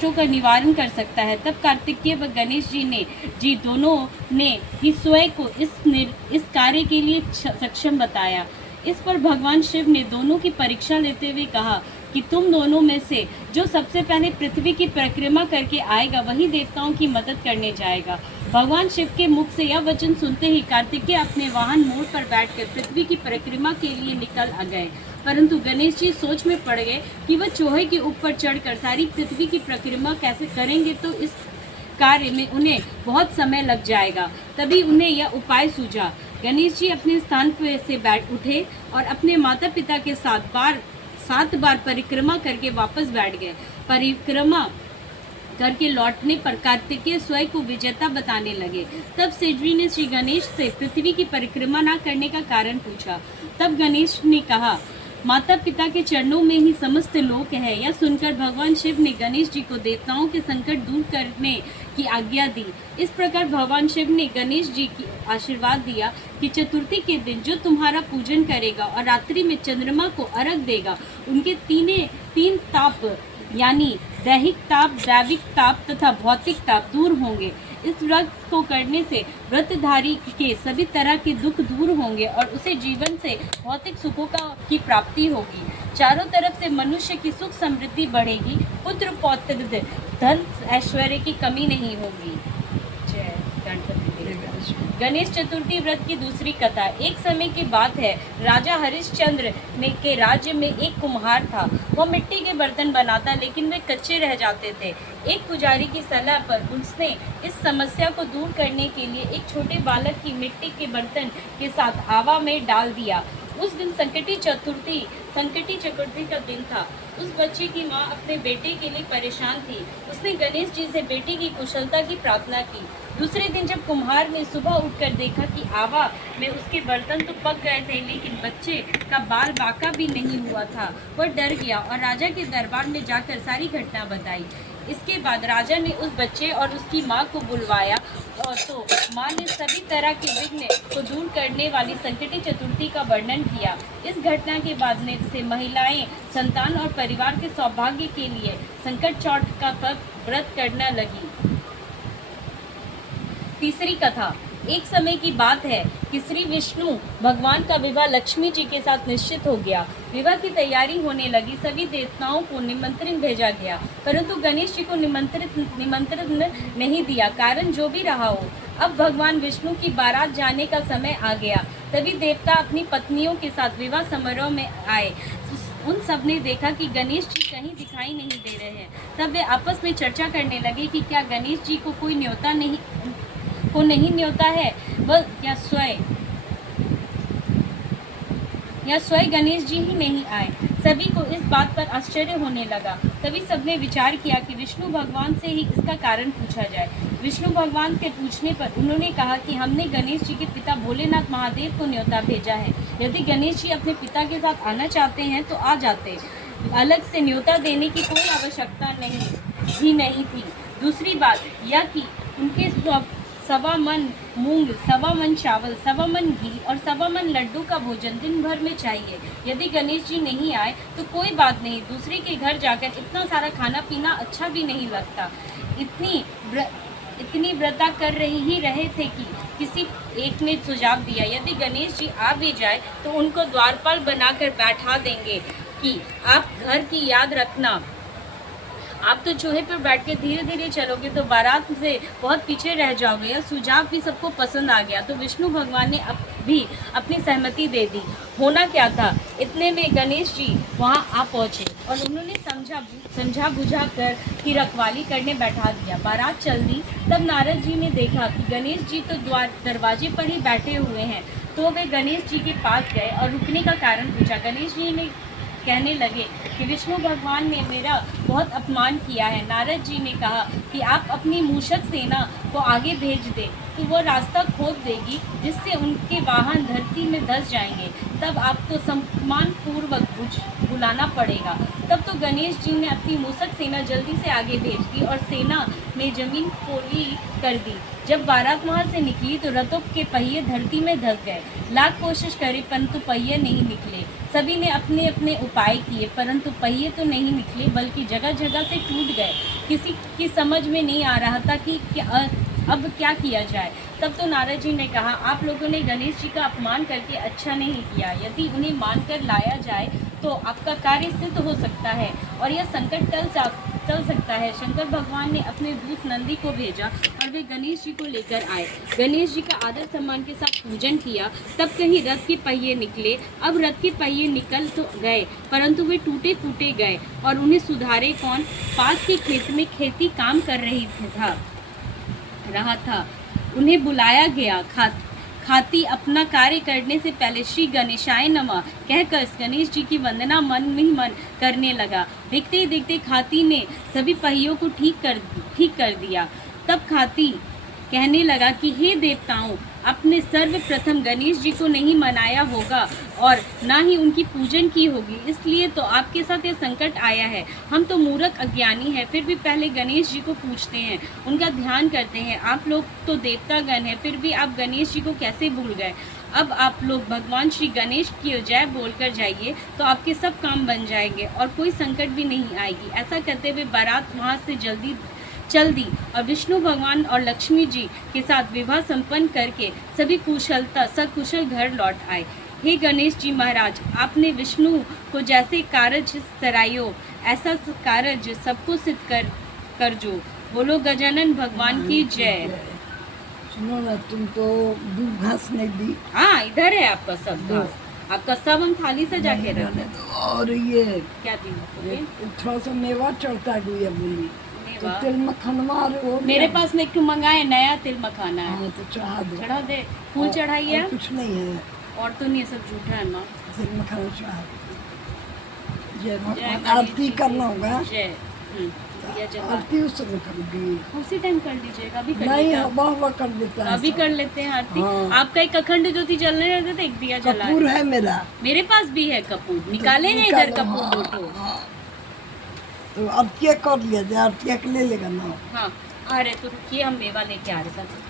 कष्टों का निवारण कर सकता है। तब कार्तिकेय व गणेश जी दोनों ने ही स्वयं को इस कार्य के लिए सक्षम बताया। इस पर भगवान शिव ने दोनों की परीक्षा लेते हुए कहा कि तुम दोनों में से जो सबसे पहले पृथ्वी की परिक्रमा करके आएगा वही देवताओं की मदद करने जाएगा। भगवान शिव के मुख से यह वचन सुनते ही कार्तिकेय अपने वाहन मोर पर बैठकर पृथ्वी की परिक्रमा के लिए निकल आ गए। परंतु गणेश जी सोच में पड़ गए कि वह चूहे के ऊपर चढ़कर सारी पृथ्वी की परिक्रमा कैसे करेंगे, तो इस कार्य में उन्हें बहुत समय लग जाएगा। तभी उन्हें यह उपाय सूझा। गणेश जी अपने स्थान पर से बैठ उठे और अपने माता पिता के साथ 7 बार परिक्रमा करके वापस बैठ गए। परिक्रमा करके लौटने पर कार्तिकेय स्वयं को विजेता बताने लगे। तब सेजवी ने श्री गणेश से पृथ्वी की परिक्रमा न करने का कारण पूछा। तब गणेश ने कहा, माता पिता के चरणों में ही समस्त लोक है। यह सुनकर भगवान शिव ने गणेश जी को देवताओं के संकट दूर करने की आज्ञा दी। इस प्रकार भगवान शिव ने गणेश जी की आशीर्वाद दिया कि चतुर्थी के दिन जो तुम्हारा पूजन करेगा और रात्रि में चंद्रमा को अर्घ देगा, उनके तीन ताप यानी दैहिक ताप, दैविक ताप तथा भौतिक ताप दूर होंगे। इस व्रत को करने से व्रतधारी के सभी तरह के दुख दूर होंगे और उसे जीवन से भौतिक सुखों की प्राप्ति होगी। चारों तरफ से मनुष्य की सुख समृद्धि बढ़ेगी, पुत्र पौत्र धन ऐश्वर्य की कमी नहीं होगी। जय गणपति। गणेश चतुर्थी व्रत की दूसरी कथा। एक समय की बात है, राजा हरिश्चंद्र के राज्य में एक कुम्हार था। वह मिट्टी के बर्तन बनाता, लेकिन वे कच्चे रह जाते थे। एक पुजारी की सलाह पर उसने इस समस्या को दूर करने के लिए एक छोटे बालक की मिट्टी के बर्तन के साथ आवा में डाल दिया। उस दिन संकटी चतुर्थी का दिन था। उस बच्चे की माँ अपने बेटे के लिए परेशान थी। उसने गणेश जी से बेटे की कुशलता की प्रार्थना की। दूसरे दिन जब कुम्हार ने सुबह उठकर देखा कि आवा में उसके बर्तन तो पक गए थे, लेकिन बच्चे का बाल बांका भी नहीं हुआ था, वह डर गया और राजा के दरबार में जाकर सारी घटना बताई। इसके बाद राजा ने उस बच्चे और उसकी माँ को बुलवाया और तो माँ ने सभी तरह के विघ्न को दूर करने वाली संकटी चतुर्थी का वर्णन किया। इस घटना के बाद से महिलाएं संतान और परिवार के सौभाग्य के लिए संकट चौथ का व्रत करने लगी। तीसरी कथा। एक समय की बात है कि श्री विष्णु भगवान का विवाह लक्ष्मी जी के साथ निश्चित हो गया। विवाह की तैयारी होने लगी। सभी देवताओं को निमंत्रण भेजा गया, परंतु गणेश जी को निमंत्रण नहीं दिया। कारण जो भी रहा हो, अब भगवान विष्णु की बारात जाने का समय आ गया। तभी देवता अपनी पत्नियों के साथ विवाह समारोह में आए। उन सब ने देखा कि गणेश जी कहीं दिखाई नहीं दे रहे हैं। तब वे आपस में चर्चा करने लगे कि क्या गणेश जी को कोई नहीं न्योता है, वह या स्वयं गणेश जी ही नहीं आए। सभी को इस बात पर आश्चर्य होने लगा। तभी सबने विचार किया कि विष्णु भगवान से ही इसका कारण पूछा जाए। विष्णु भगवान के पूछने पर उन्होंने कहा कि हमने गणेश जी के पिता भोलेनाथ महादेव को न्योता भेजा है। यदि गणेश जी अपने पिता के साथ आना चाहते हैं तो आ जाते, अलग से न्योता देने की कोई आवश्यकता नहीं थी। दूसरी बात यह कि उनके 1.25 मन मूंग, 1.25 मन चावल, 1.25 मन घी और 1.25 मन लड्डू का भोजन दिन भर में चाहिए। यदि गणेश जी नहीं आए तो कोई बात नहीं, दूसरे के घर जाकर इतना सारा खाना पीना अच्छा भी नहीं लगता। इतनी व्रता कर रहे थे कि किसी एक ने सुझाव दिया, यदि गणेश जी आ भी जाए तो उनको द्वारपाल बनाकर बैठा देंगे कि आप घर की याद रखना। आप तो चूहे पर बैठ के धीरे धीरे चलोगे तो बारात से बहुत पीछे रह जाओगे। यह सुझाव भी सबको पसंद आ गया, तो विष्णु भगवान ने भी अपनी सहमति दे दी। होना क्या था, इतने में गणेश जी वहां आ पहुंचे और उन्होंने समझा बुझा कर की रखवाली करने बैठा दिया। बारात चल दी। तब नारद जी ने देखा कि गणेश जी तो दरवाजे पर ही बैठे हुए हैं, तो वे गणेश जी के पास गए और रुकने का कारण पूछा। गणेश जी ने कहने लगे कि विष्णु भगवान ने मेरा बहुत अपमान किया है। नारद जी ने कहा कि आप अपनी मूषक सेना को आगे भेज दें तो वो रास्ता खोद देगी, जिससे उनके वाहन धरती में धंस जाएंगे। तब आपको सम्मानपूर्वक बुलाना पड़ेगा। तब तो गणेश जी ने अपनी मूषक सेना जल्दी से आगे भेज दी और सेना ने जमीन पोली कर दी। जब बारात वहाँ से निकली तो रथों के पहिए धरती में धंस गए। लाख कोशिश करी परंतु पहिए नहीं निकले। सभी ने अपने अपने उपाय किए, परंतु पहिए तो नहीं निकले बल्कि जगह जगह से टूट गए। किसी की समझ में नहीं आ रहा था कि अब क्या किया जाए। तब तो नारद जी ने कहा, आप लोगों ने गणेश जी का अपमान करके अच्छा नहीं किया। यदि उन्हें मानकर लाया जाए तो आपका कार्य सिद्ध हो सकता है और यह संकट टल सकता है। शंकर भगवान ने अपने दूत नंदी को भेजा और वे गणेश जी को लेकर आए। गणेश जी का आदर सम्मान के साथ पूजन किया। तब कहीं रथ के पहिए निकले। अब रथ के पहिए निकल तो गए, परंतु वे टूटे फूटे गए और उन्हें सुधारे कौन। पास के खेत में खेती काम कर रहा था। उन्हें बुलाया गया। खाती अपना कार्य करने से पहले श्री गणेशाय नमः कहकर गणेश जी की वंदना मन ही मन करने लगा। देखते ही देखते खाती ने सभी पहियों को ठीक कर दिया। तब खाती कहने लगा कि हे देवताओं, आपने सर्वप्रथम गणेश जी को नहीं मनाया होगा और ना ही उनकी पूजन की होगी, इसलिए तो आपके साथ यह संकट आया है। हम तो मूर्ख अज्ञानी हैं, फिर भी पहले गणेश जी को पूजते हैं, उनका ध्यान करते हैं। आप लोग तो देवतागण हैं, फिर भी आप गणेश जी को कैसे भूल गए। अब आप लोग भगवान श्री गणेश की जय बोलकर जाइए तो आपके सब काम बन जाएंगे और कोई संकट भी नहीं आएगी। ऐसा कहते हुए बारात वहाँ से जल्दी चल दी और विष्णु भगवान और लक्ष्मी जी के साथ विवाह संपन्न करके सभी सकुशल घर लौट आए। हे गणेश जी महाराज, आपने विष्णु को जैसे कारज सरायो, ऐसा कारज सबको सिद्ध कर जो। बोलो गजानन भगवान की जय। सुनो ना, तुम तो दूध घास नहीं दी। हाँ, इधर है आपका सब घास। आपका सब हम थाली से जाके रखे। और ये क्या दी? थोड़ा सा मेवा चढ़ता है गुड़िया बोली, तो मेवा? तिल मखनवा वो मेरे पास एक ठो मंगाए, नया तिल मखाना है। हाँ, तो चढ़ा दो। चढ़ा दे। फूल चढ़ाइए। और कुछ नहीं है, और तो नहीं, सब झूठा है माँ। तिल मखाना चढ़ा दो। जय भगवान। गणेश आरती जी करना होगा। जय। दिया जला। आरती उस समय करूँगी। उसी टाइम कर लीजिएगा। अभी कर नहीं, लीजिएगा। हवा कर देता है अभी सब। कर लेते हैं आरती। हाँ। आपका एक अखंड ज्योति जलने रहते थे, एक दिया जला। कपूर है मेरा। मेरे पास भी है कपूर। निकालेंगे इधर कपूर दो ठो। हाँ। तो आरती कर लिया जाए, आरती के ले लेगा ना। हाँ, अरे तो रुकिए, हम मेवा लेके आ रहे थे।